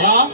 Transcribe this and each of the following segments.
না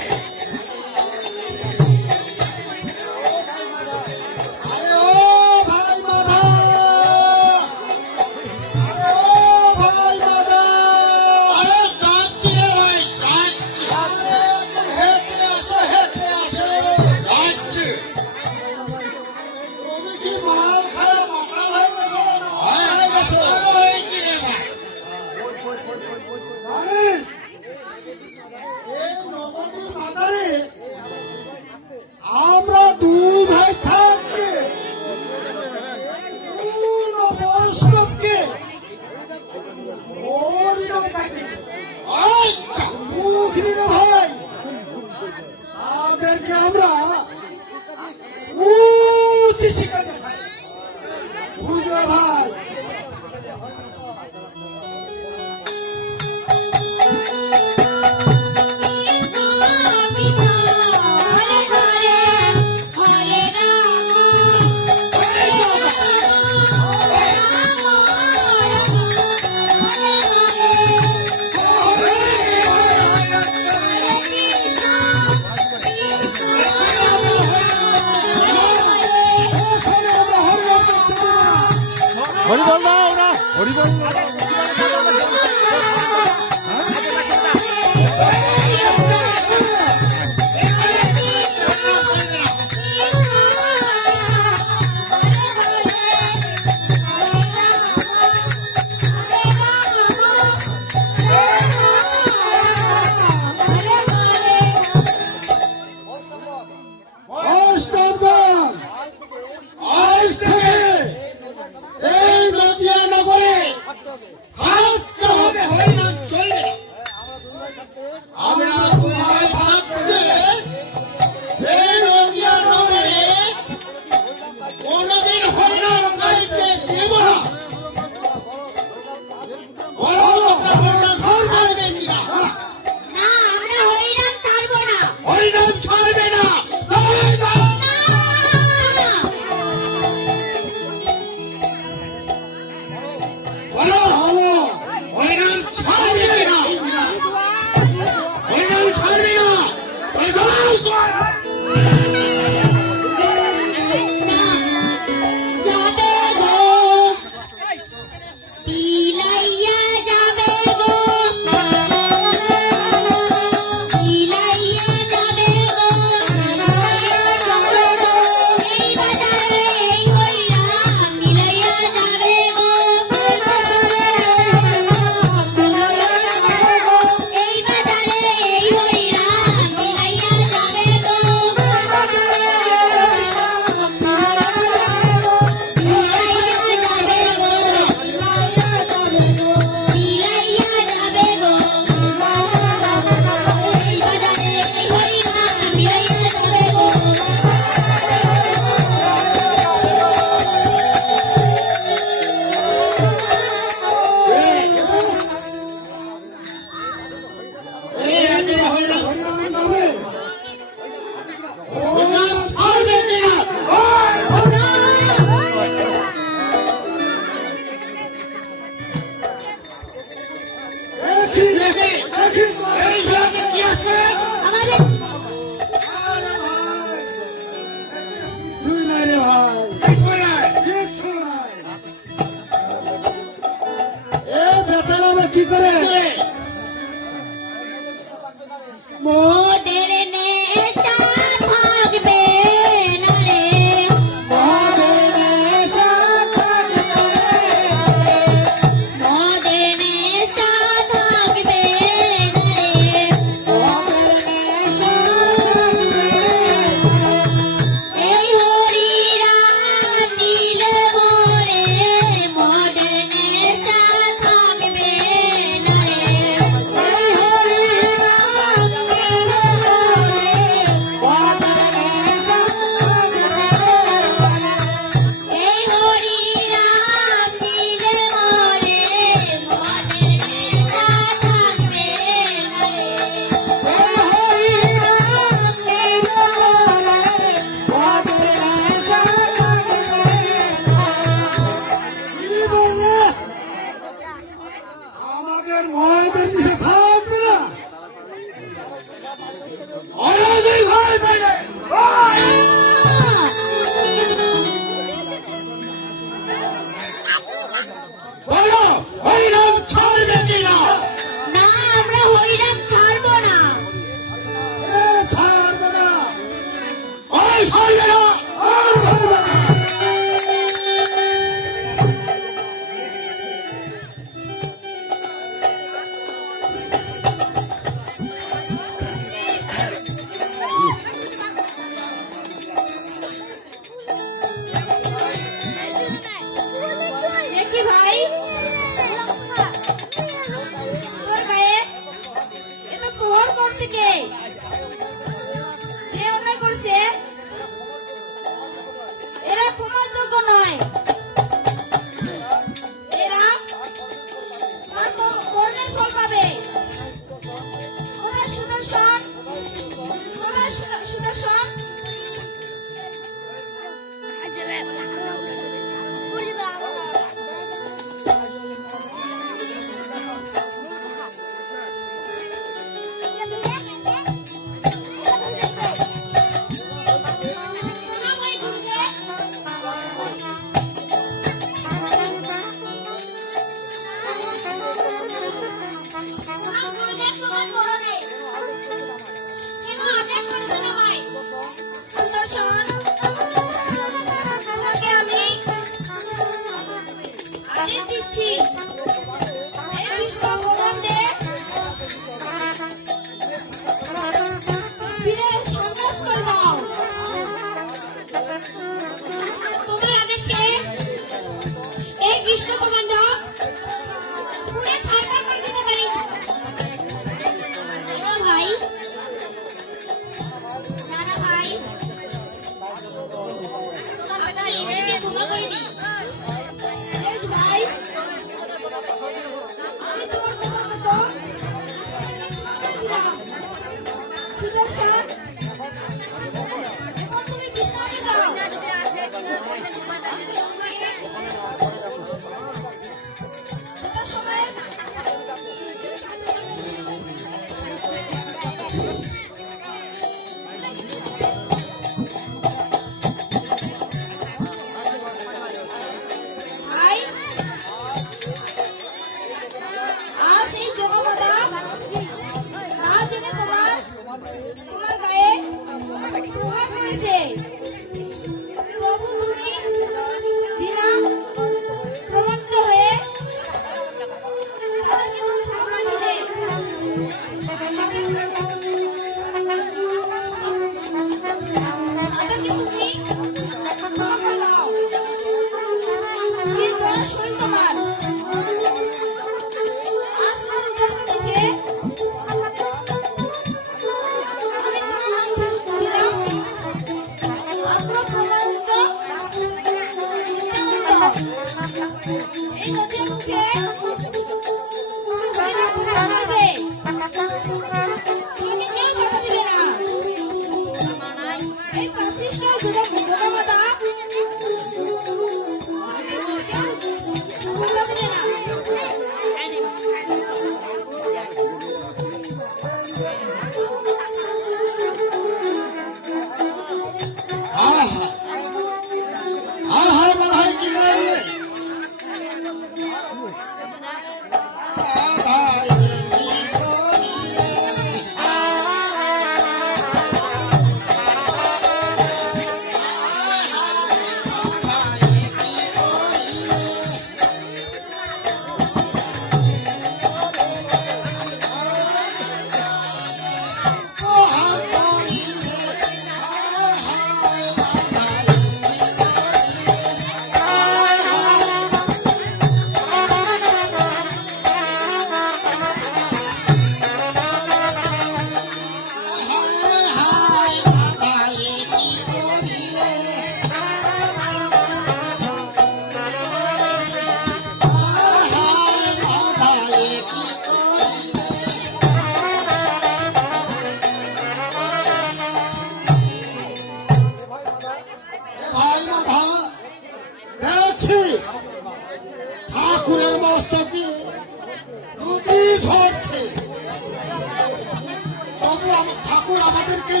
ঠাকুর আমাদেরকে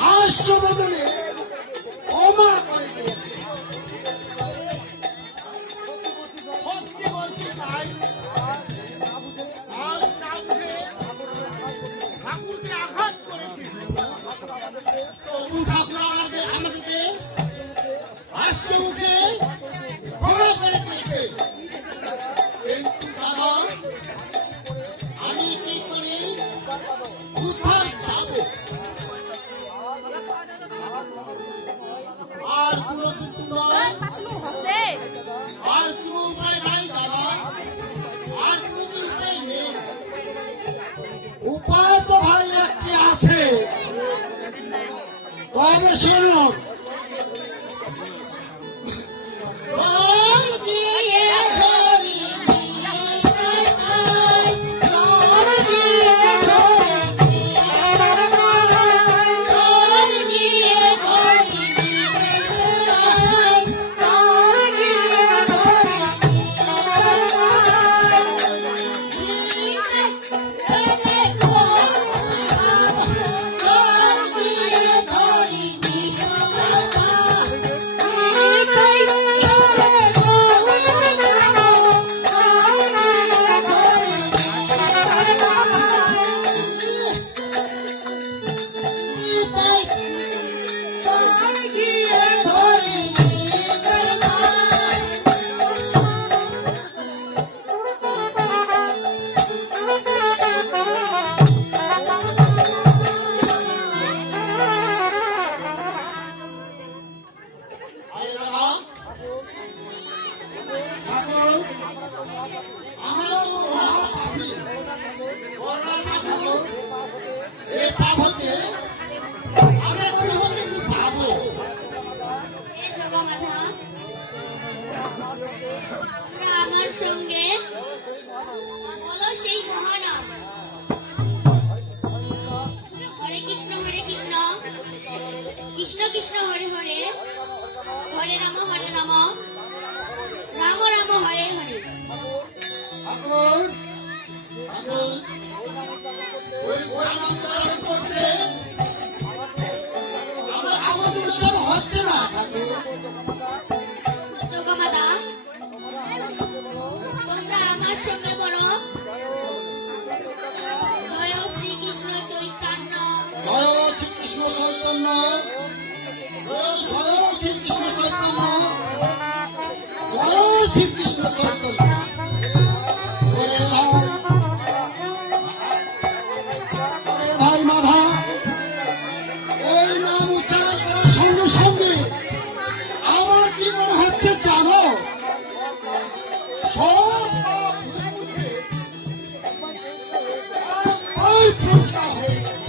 হাস্য বদলে ক্ষমা করে দিয়েছে। ঠাকুরকে আঘাত করেছে, ঠাকুর মহানব। আমার সঙ্গে বলো সেই মহানাম। হরে কৃষ্ণ কৃষ্ণ কৃষ্ণ হরে হরে, হরে রাম রাম রাম হরে হরে। ঠাকুর, ঠাকুর, ওই নাম প্রচার করতে আমাদের উচ্চারণ হচ্ছে না ঠাকুর। যোগমাতা, তোমরা আমার সঙ্গে বলো জয় শ্রীকৃষ্ণ চৈতন্য, জয় শ্রীকৃষ্ণ চৈতন্য, জয় শ্রীকৃষ্ণ চৈতন্য, জয় শ্রীকৃষ্ণ চৈতন্য। ওরে ভাই মাধা, এই নাম উচ্চারণ করার সঙ্গে সঙ্গে আমার কি মনে হচ্ছে জানো? সব ওই পরিষ্কার হয়ে গেছে।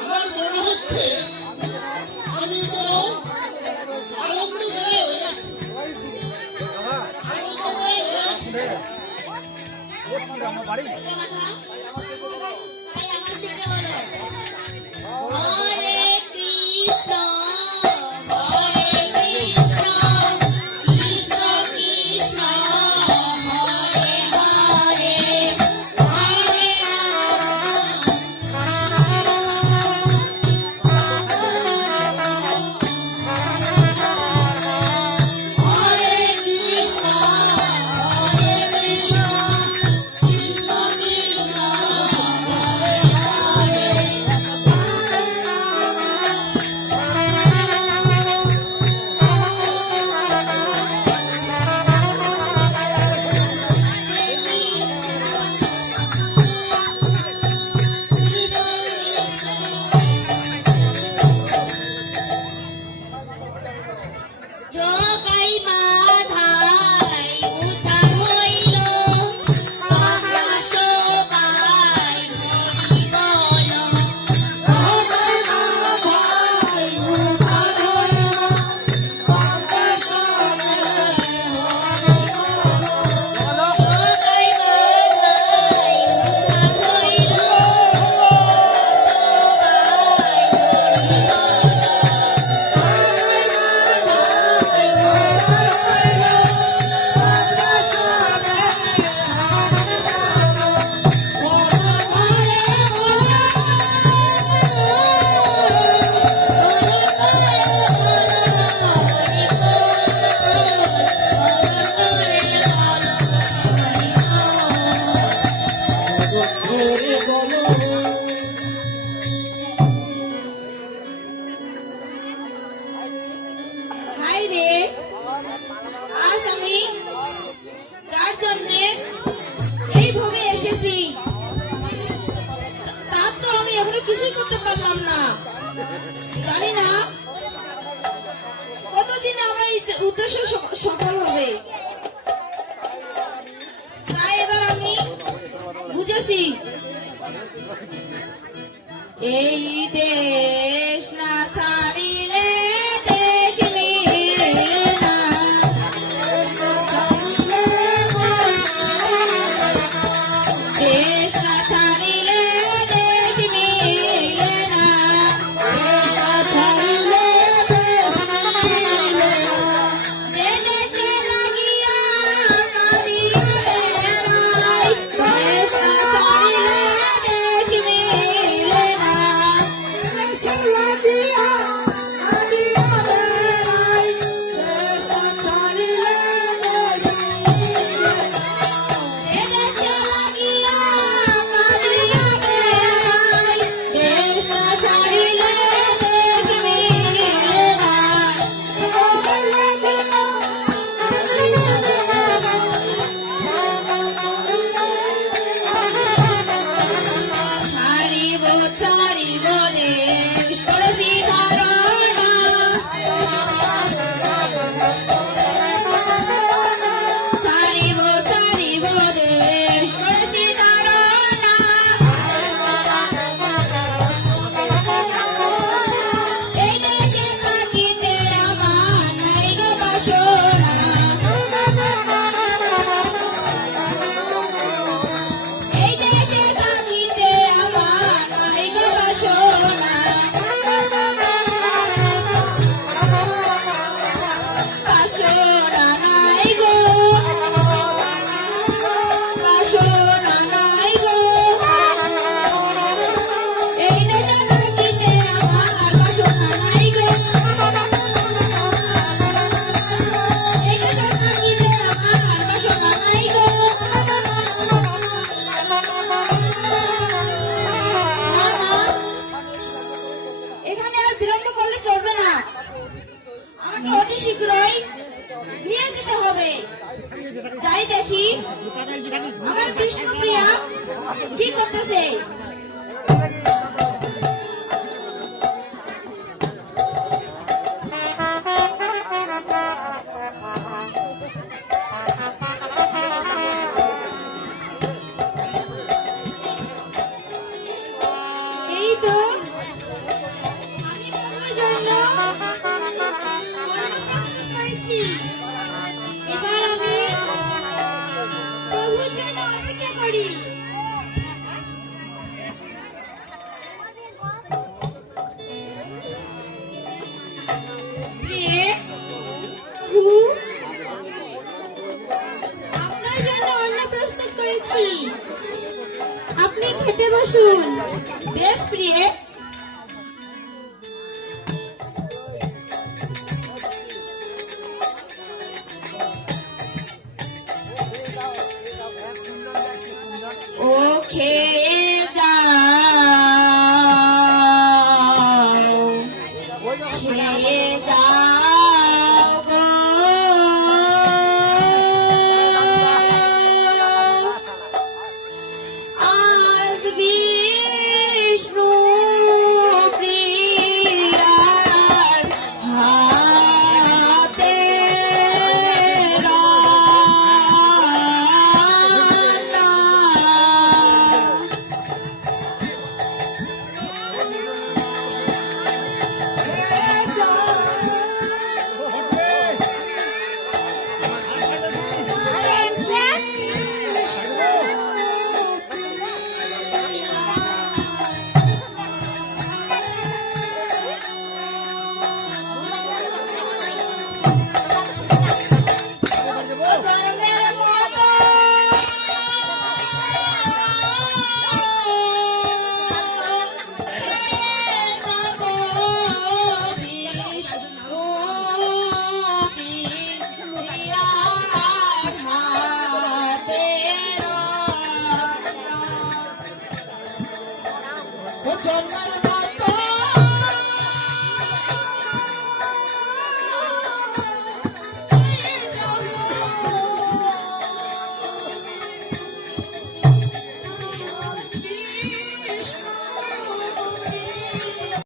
আমার মনে হচ্ছে আমি তো আনন্দ হয়ে আছি। যোগমাতা, তাই আমার সঙ্গে বলো হরে কৃষ্ণ কৃষ্ণ কৃষ্ণ হরে হরে, হরে হরে কৃষ্ণ কৃষ্ণ কৃষ্ণ জগাই মাধাই উদ্ধার হইল, তোমরা সবাই হরি বল। জগাই মাধাই উদ্ধার হইল, তোমরা সবাই হরি বল। জগাই মাধাই উদ্ধার হইল, হাই রে, আজ আমি যার জন্যে এই ভূমি এসেছি তার তো আমি এখনো কিছুই করতে পারলাম না। জানি না কতদিন আমার এই উদ্দেশ্য সফল হবে। তাই এবার আমি বুঝেছি, এই দেশ না ছাড়িলে দেশ মিলে না। দেশ না ছাড়িলে দেশ মিলে না। যে দেশে লাগিয়া কাঁদিয়া বেড়াই, দেশ না ছাড়িলে দেশ মিলে না। যে দেশে লাগিয়া কাঁদিয়া বেড়াই, দেশ না ছাড়িলে দেশ মিলে না। ছাড়িব ছাড়িব দেশ করেছি ধারণা। ছাড়িব ছাড়িব দেশ করেছি ধারণা। এই দেশে থাকিতে আমার নাই গো বাসনা। এই দেশে থাকিতে আমার নাই গো বাসনা। বাসনা নাই গো, বাসনা নাই গো। এই দেশে থাকিতে আমার বাসনা নাই গো। এই দেশে থাকিতে আমার বাসনা নাই গো। না, না, এখানে আর বিলম্ব করলে চলবে না। আমাকে অতি শীঘ্রই গৃহে যেতে হবে। যাই দেখি আমার বিষ্ণুপ্রিয়া কি করতেছে। এই তো আমি তোমার জন্য প্রস্তুত করেছি। এবার আমি প্রভুর জন্য অপেক্ষা করি। প্রিয়ে প্রভু, আপনার জন্য অন্ন প্রস্তুত করেছি, আপনি খেতে বসুন। বেশ প্রিয়ে। ও খেয়ে যাও, খেয়ে যাও গো। আজ বিষ্ণু প্রিয়ার হাতে জন্মার